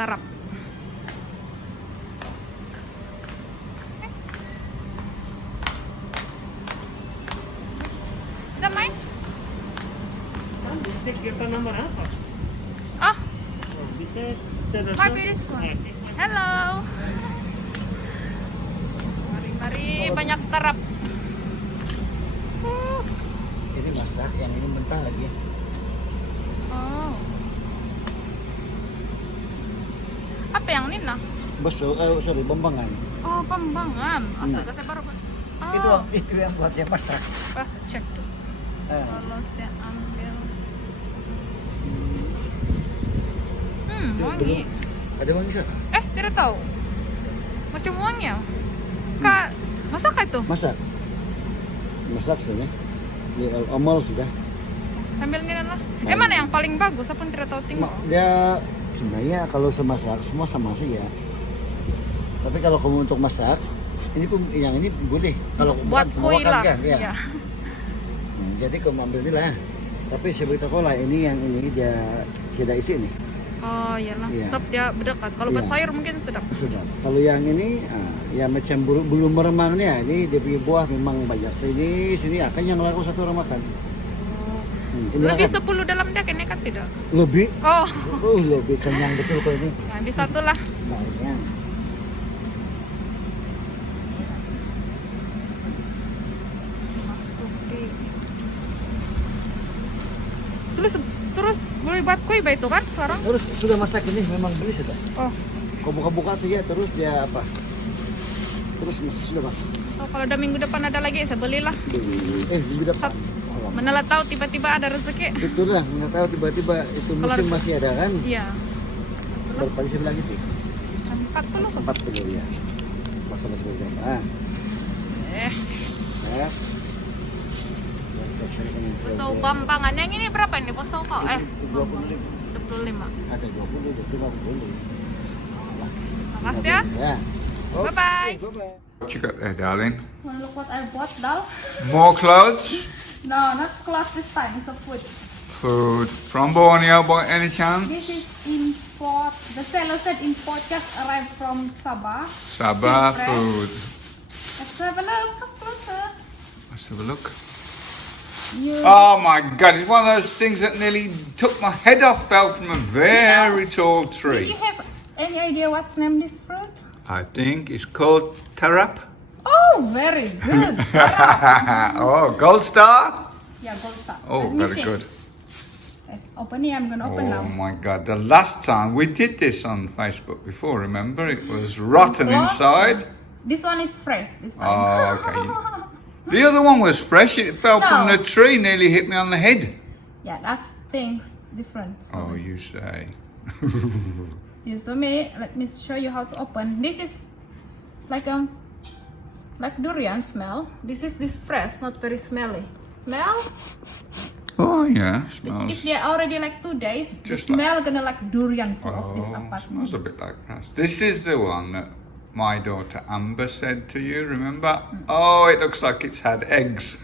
tarap. Is that mine? Stick your number apa? Oh, Bisa maybe this one. Hello. Mari banyak tarap. Ini masak, yang ini mentah lagi. Oh. Apa yang ini nah? Sorry, Bambangan. Oh, Bambangan. Astaga, saya baru. Oh. Itu yang buat yang masak. Apa? Cek tuh. Kalau saya ambil. Wangi. Ada wangi sih? Tidak tahu. Macam wangi ya? Kak, masak itu? Masak. Masak sudah. Di omol sudah. Sambil ini lah. Mana yang paling bagus? Saya pun tidak tahu tengok. Dia sebenarnya kalau semasak semua sama sih ya. Tapi kalau kamu untuk masak, ini pun yang ini boleh. Kalau buat kue lah. Kan, ya. Ya. Jadi kamu ambil ini lah. Tapi saya beritahu lah ini yang ini dia tidak isi nih. Oh iyalah, Iya. sebab dia berdekat. Kalau buat sayur mungkin sedap. Sedap. Kalau yang ini, ya macam belum meremangnya. Ini dia punya buah memang banyak. Sini akan yang laku satu orang makan. Lebih 10 dalam dia kayaknya kan tidak? Lebih. Oh. Lebih kenyang betul kok ini. Nah, di satu lah. Nah, ini. Terus boleh buat kue itu kan sekarang? Terus sudah masak ini memang beli sudah. Oh. Kau buka-buka saja terus dia apa? Terus sudah masak. Oh, kalau udah minggu depan ada lagi saya belilah. Minggu depan. Mana tahu tiba-tiba ada rezeki. Itulah, nggak tahu tiba-tiba itu musim masih ada kan? Iya. Berapa kali saya lagi sih? 40. 40 ya. Masalah seperti apa? Bosau Bambangan yang ini berapa ini bosau kau? 25. 25. Ada 20, 25 boleh. Makasih ya. Bye bye. What you got there, darling? Wanna look what I bought, Dal? More clothes? No, not clothes this time. It's a food. Food from Borneo by any chance? This is import. The seller said import just arrived from Sabah. Sabah Still fresh. food. Let's have a look. Come closer. Let's have a look. You. Oh my god, it's one of those things that nearly took my head off, fell from a very tall Did tree. you have any idea what's name this fruit? I think it's called Tarap. Oh, very good. Oh, gold star? Yeah, gold star. Oh, Let me very see. good. Let's open it. I'm gonna open Oh now. my god, the last time we did this on Facebook before, remember? It was rotten inside. This one is fresh. This time. Oh, okay. The other one was fresh. It fell from No. the tree, nearly hit me on the head. Yeah, that's things different. So Oh, you say. you saw me. Let me show you how to open. This is like durian smell. This is fresh, not very smelly. Smell? Oh yeah, If smells. they're already like 2 days, the Just smell gonna like durian full of this Oh, apartment. smells a bit like grass. This is the one that my daughter Amber said to you. Remember? Oh, it looks like it's had eggs.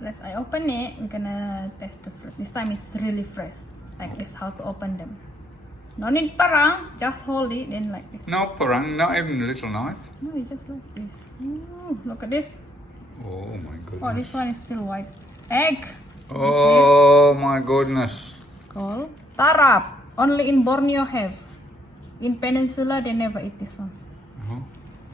Let's I open it. We're gonna test the fruit. This time it's really fresh. Like this, how to open them. No need parang, just hold it, then like this. No parang, not even a little knife. No, you just like this. Ooh, look at this. Oh my Oh, goodness. this one is still white. Egg. Oh my goodness. Called Tarap. Only in Borneo have. In Peninsula, they never eat this one. Oh.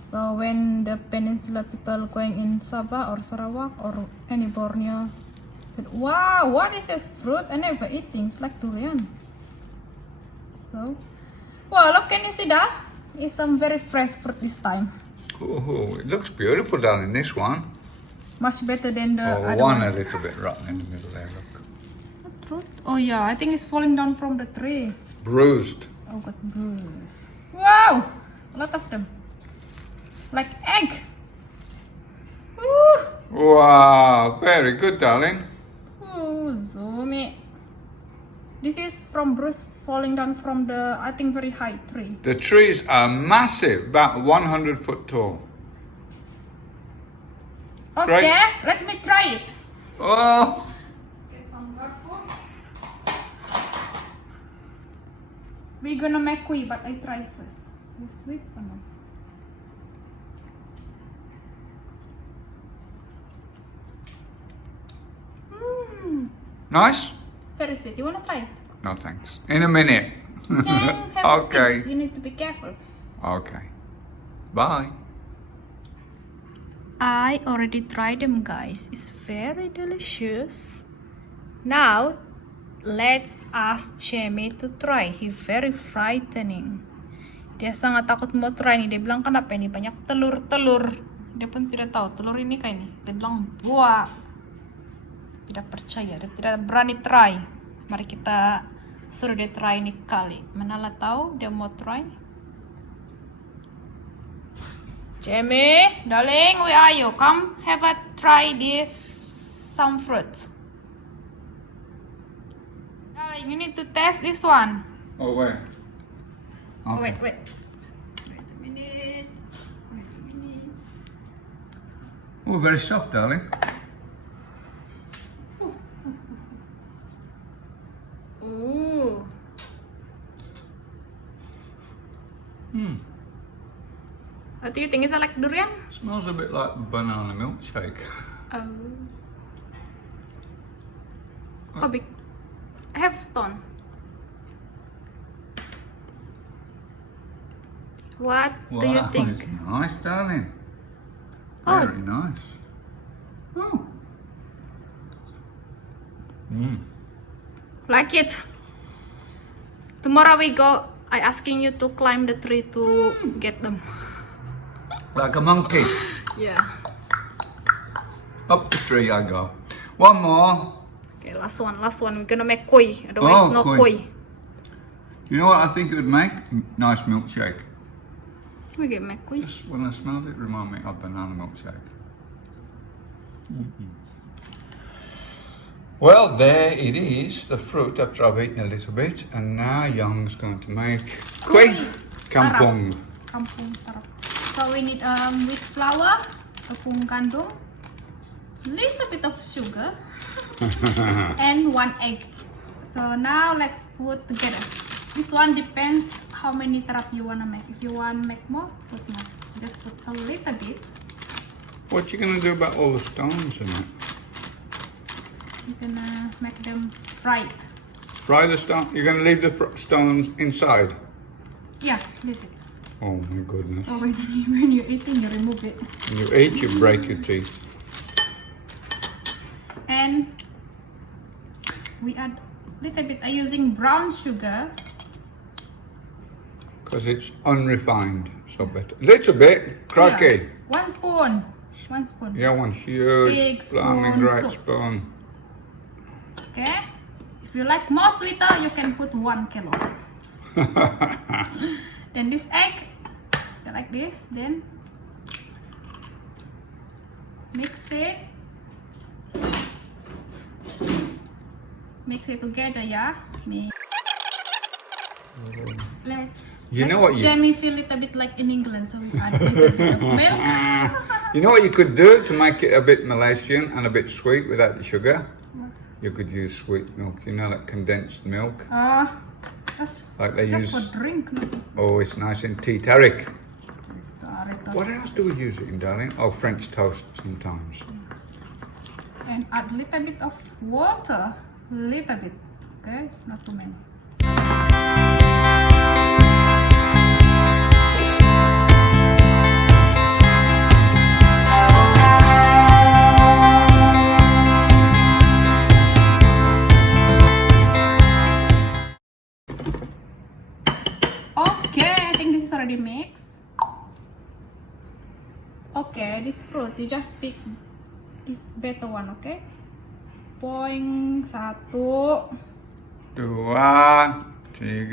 So when the Peninsula people going in Sabah or Sarawak or any Borneo said, "Wow, what is this fruit? I never eat things like durian." So, wow, look, can you see that? It's some very fresh fruit this time. Oh, it looks beautiful down in this one. Much better than the Oh, other one one. a little bit rotten in the middle there, look. What fruit? Oh yeah, I think it's falling down from the tree. Bruised. Oh, got bruise. Wow, a lot of them. Like egg. Woo! Wow, very good, darling. Oh, zoom it. This is from bruise falling down from the, I think, very high tree. The trees are massive, about 100 foot tall. Okay, Right. let me try it. Oh, Get some careful. We're gonna make kuih, but I try first. Is sweet or not? Nice? Very sweet. You wanna try it? No thanks. In a minute. Can have Okay. seeds. You need to be careful. Okay. Bye. I already tried them, guys. It's very delicious. Now, let's ask Jamie to try. He's very frightening. Dia sangat takut mau try nih. Dia bilang kenapa ini banyak telur-telur. Dia pun tidak tahu telur ini kayak ini. Dia bilang buah. Tidak percaya. Dia tidak berani try. Mari kita suruh dia try ini kali. Manalah tahu dia mau try. Jamie, darling, where are you? Come have a try this some fruit. Darling, you need to test this one. Oh, where? Oh, wait. Wait a minute. Oh, very soft, darling. Ooh. What do you think? Is it like durian? Smells a bit like banana milkshake. Oh. Oh, big. I have stone. What do you think? It's nice, darling. Oh. Very nice. Oh. Like it. Tomorrow we go. I asking you to climb the tree to get them. Like a monkey. Yeah. Up the tree I go. One more. Okay, last one. We're gonna make kuih. Otherwise, no kuih. kuih. You know what I think it would make? Nice milkshake. We can make kuih. Just when I smelled it, remind me of banana milkshake. Well, there it is, the fruit after I've eaten a little bit, and now Young's going to make kuih kampung. Kampung tarap. So we need wheat flour, tepung gandum, little bit of sugar, and 1 egg. So now let's put together. This one depends how many tarap you wanna make. If you want make more, put more. Just put a little bit. What you gonna do about all the stones in it? You're gonna make them fried. Fry the stone. You're gonna leave the stones inside. Yeah, leave it. Oh my goodness! So when you're eating, you remove it. When you eat, you break your teeth. And we add little bit. I'm using brown sugar. Because it's unrefined, so better. Little bit, crikey. Yeah, 1 spoon. 1 spoon. Yeah, one huge, Big blimey spoon great soup. spoon. Okay. If you like more sweeter, you can put 1 kilo. Then this egg, like this. Then mix it. Mix it together, yeah. You know what you- Jamie feel it a bit like in England, so we add a little bit of milk. You know what you could do to make it a bit Malaysian and a bit sweet without the sugar? What? You could use sweet milk, you know, like condensed milk. That's Like they just use- for drink. No? Oh, it's nice in tea tarik. Sorry, What else do we use it in, darling? Oh, French toast sometimes. And add a little bit of water. Little bit. Okay, not too many. Okay, I think this is already mixed. Okay, this fruit you just pick this better one, okay? Poing 1, 2, 3.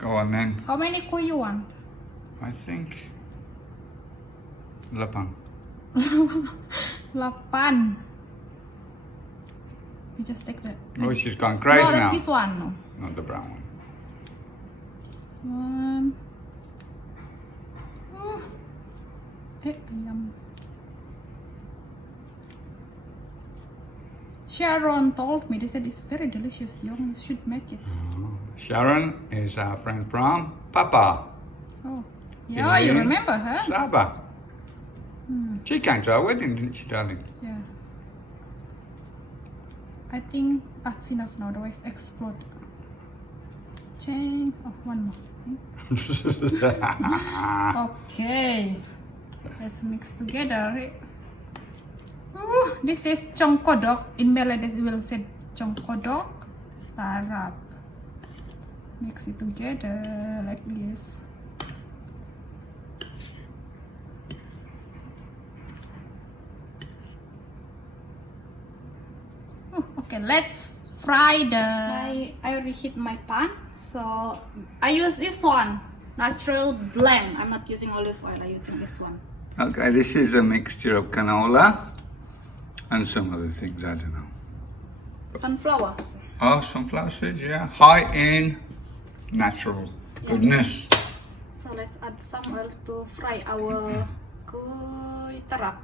Go on then. how many kuih you want? I think 8. 8. You just take that. Oh, she's gone crazy no, now. this one, no. Not the brown one. This one. Yum. Sharon told me, they said it's very delicious. You should make it. Sharon is our friend from Papa. Oh, yeah, you in remember her? Sabah. She came to our wedding, didn't she, darling? Yeah. I think that's enough now, otherwise explode. Chain. Oh, one more. Okay. Let's mix together. Ooh, this is congkodok. In Malay, they will say congkodok, tarap. Mix it together like this. Okay, let's fry the. I already heat my pan, so I use this one, natural blend. I'm not using olive oil. I'm using this one. Okay, this is a mixture of canola and some other things, I don't know. Sunflower. Oh, sunflower seeds, yeah. High in natural goodness. So let's add some oil to fry our kuy terap.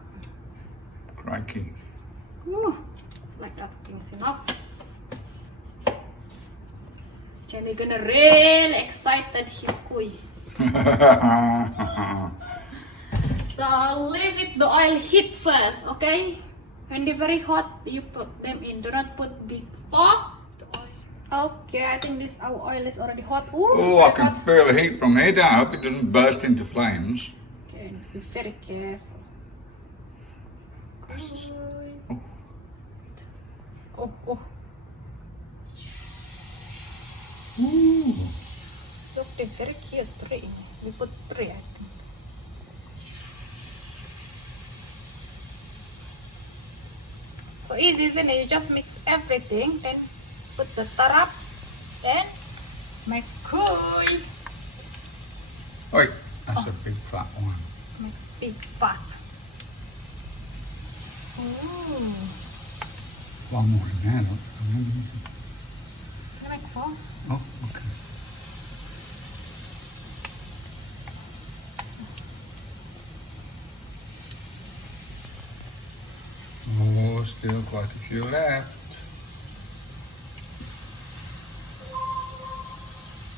Crikey. Ooh, like that thing is enough. Jamie gonna really excited his kuy. So leave it the oil heat first, okay? When they're very hot, you put them in. Do not put before the oil. Okay, I think this our oil is already hot. Ooh, Oh, I very can hot. feel the heat from here down. I hope it doesn't burst into flames. Okay, be very careful. Oh. Oh, oh. Ooh. Look, they're very cute. Three. We put three, I think. So easy, isn't it? You just mix everything, then put the tarap and make kuy. Wait, that's a big fat one. Make big fat. Ooh. One more in there, look. Can you make four? Oh, okay. Oh, still quite a few left.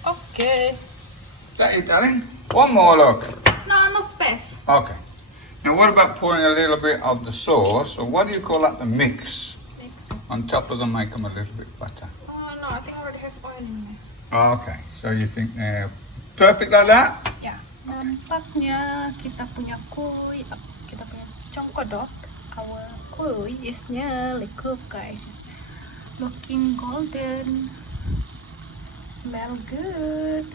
Okay. Is that it, darling? One more, look. No, no space. Okay. Now, what about pouring a little bit of the sauce, or what do you call that, the mix, Mix. on top of them, make them a little bit better? Oh no, I think I already have oil in there. Okay, so you think they're perfect like that? Ya, nampaknya kita punya kuy, kita punya congkodok. Our kuy is nearly cooked, guys. Looking golden. Smell good.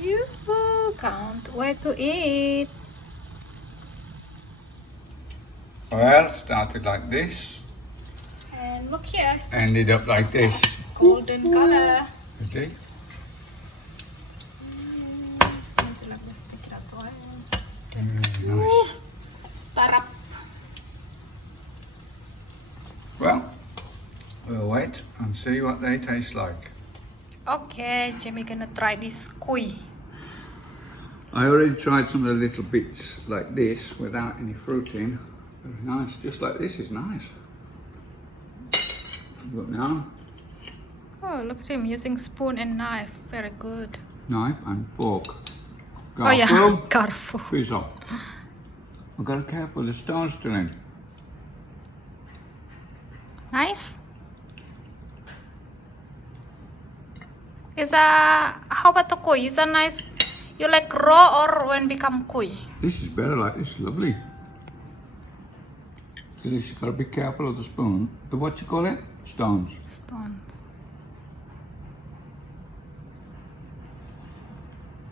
Yoo-hoo! Can't wait to eat. Well, started like this, And look here, it's ended up like this. golden color. You see? Nice. Tarap. Well, we'll wait and see what they taste like. Okay, Jamie gonna try this kuy. I already tried some of the little bits like this without any fruit in. Very nice, just like this is nice. But now, Oh, look at him using spoon and knife. Very good. knife and fork. Oh yeah, Garfield, careful. piece off. I've got to be careful, the stone's still in. Nice. How about the kuy? Is that nice? You like raw or when become kuy? This is better, like this, lovely. So you got to be careful of the spoon. The what you call it? Stones. Stones.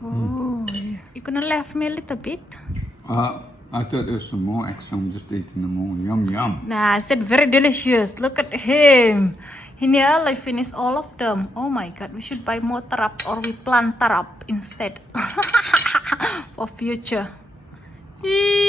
Oh, you gonna left me a little bit? I thought there was some more extra. I'm just eating them all. Yum, yum. Nah, I said very delicious. Look at him. He nearly finished all of them. Oh my god, we should buy more tarap or we plant tarap instead for future. Eee.